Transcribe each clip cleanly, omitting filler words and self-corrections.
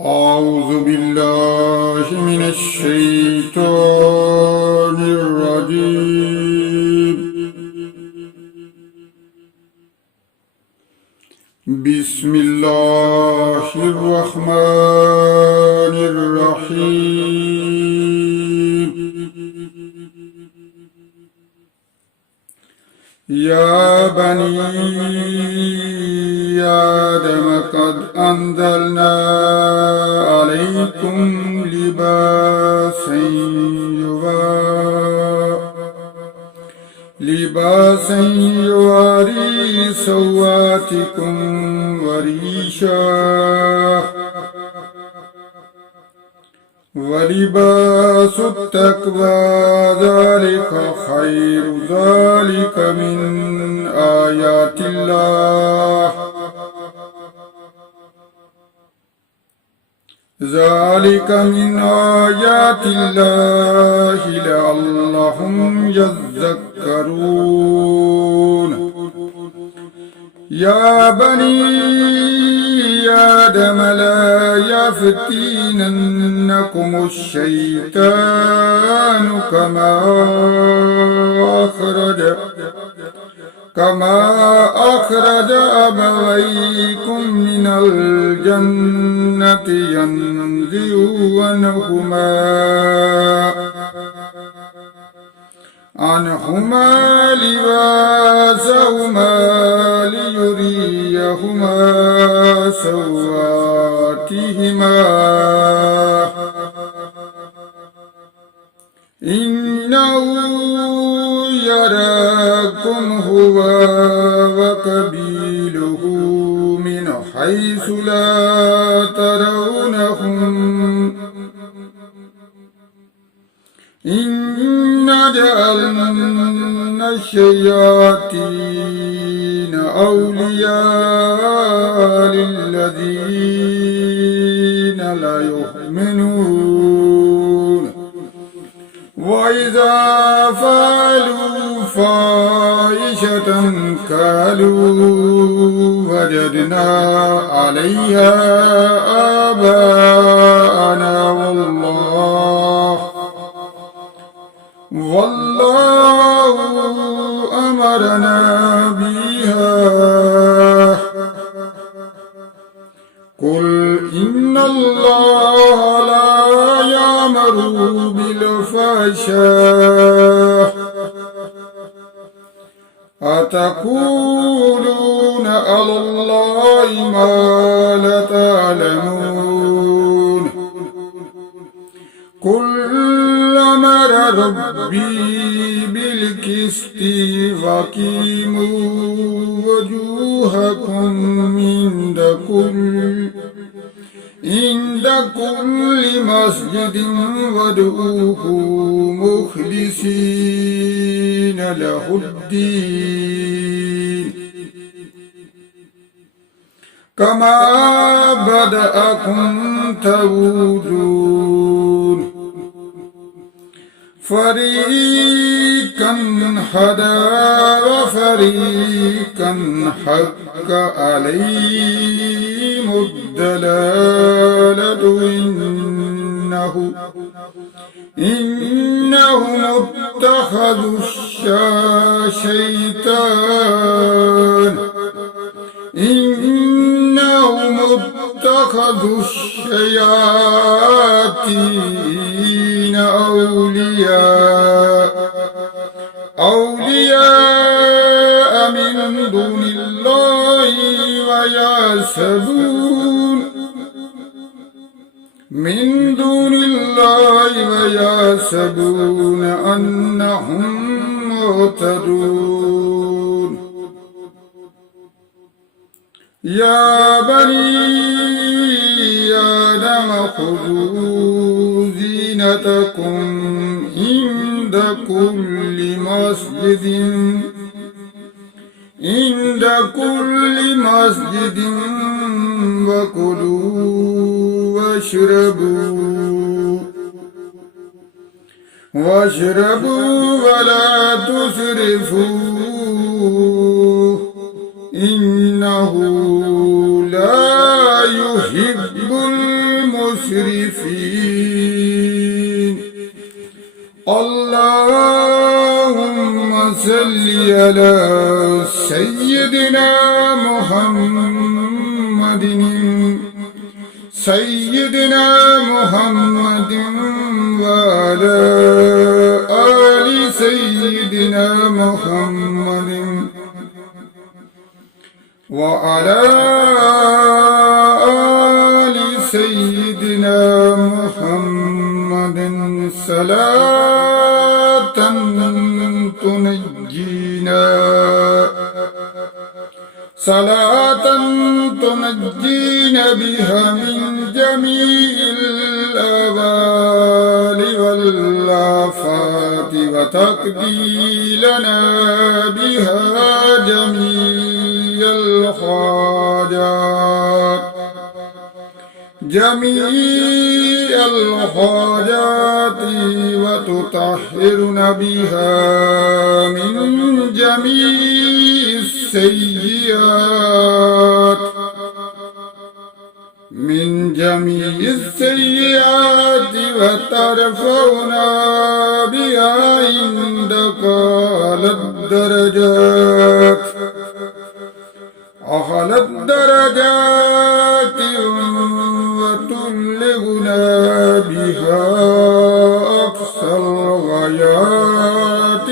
أعوذ بالله من الشيطان الرجيم. بسم الله الرحمن الرحيم. يا بني آدم قد أنزلنا عليكم لباسا يواري سواتكم وريشا، ولباس التقوى ذلك خير، ذلك من آيات الله، ذلك من آيات الله لعلهم يذكرون. يا بني آدم لا يفتننكم الشيطان كما أخرج أبويكم من الجنة ينزع عنهما لباسهما ليريهما سوآتهما، إنه يراكم هو وقبيله من حيث لا ترونهم، إنا جعلنا الشياطين أولياء للذين لا يؤمنون، وإذا فعلوا فاحشة قالوا وجدنا عليها آباءنا والله أمرنا بها. قل إن الله لا يأمر بالفحشاء أتقولون على الله ما لا تعلمون. قل أمر ربي بالقسط وأقيموا وجوهكم عند كل مسجد وادعوه مخلصين له الدين كما بدأكم تعودون. فريقا هدى وفريقا حق عليهم الضلالة، إنهم اتخذوا الشياطين أولياء من دون الله ويحسبون أنهم مهتدون. يا بني آدم خذوا زينتكم عند كل مسجد وكلوا واشربوا ولا تسرفوا، إنه لا يحب صل على سيدنا محمد وعلى آل سيدنا محمد وعلى آل سيدنا محمد صلاة تنجينا بها من جميع الأهوال والآفات وتقضي لنا بها جميع الحاجات وتطهرنا بها من جميع السيئات وترفعنا بها عندك أعلى الدرجات وتبلغنا بها أقصى الغايات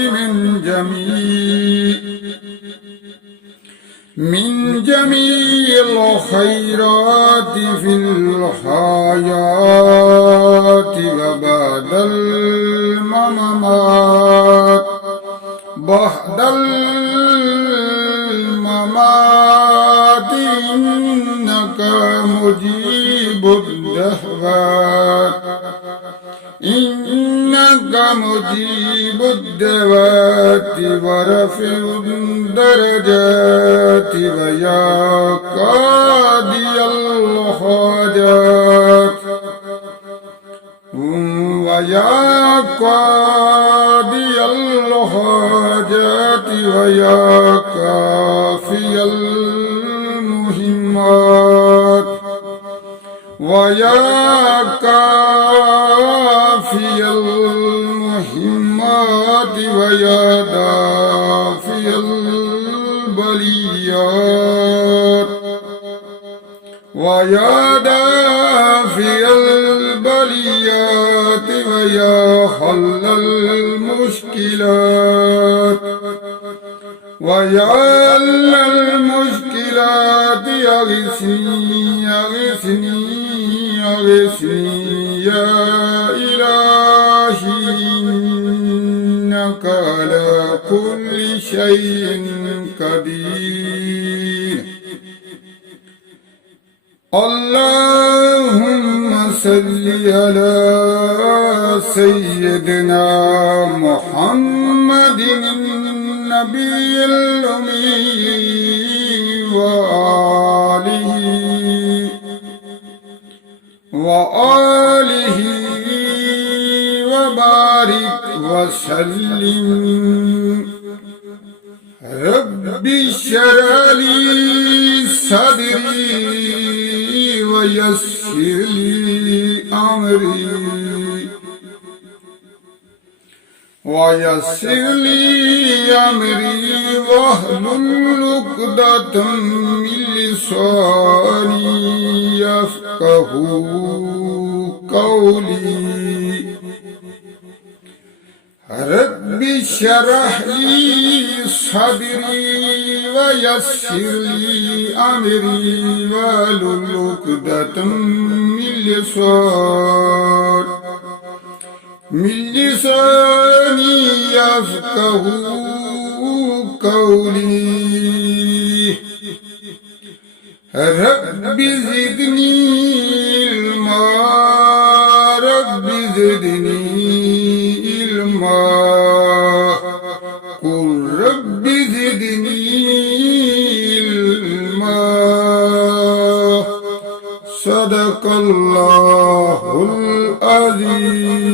من جميع الخيرات في الحياة وبعد الممات إنك مجيب الدعوات ورفع الدرجات ويا قاضي الحاجات ويا كافي المهمات ويا دافي البليات ويا حل المشكلات أغثني يا إلهي إنك على كل شيء قدير. اللهم صل على سيدنا محمد النبي الأمي وآله وبارك وسلم. رب اشرح لي صدري ويسر لي أمري واحلل عقدة من لساني يفقهوا قولي. رب اشرح لي صدري ويسر لي أمري واحلل عقدة من لساني يفقهوا قولي. رب زدني علما قل رب زدني علما. صدق الله العظيم.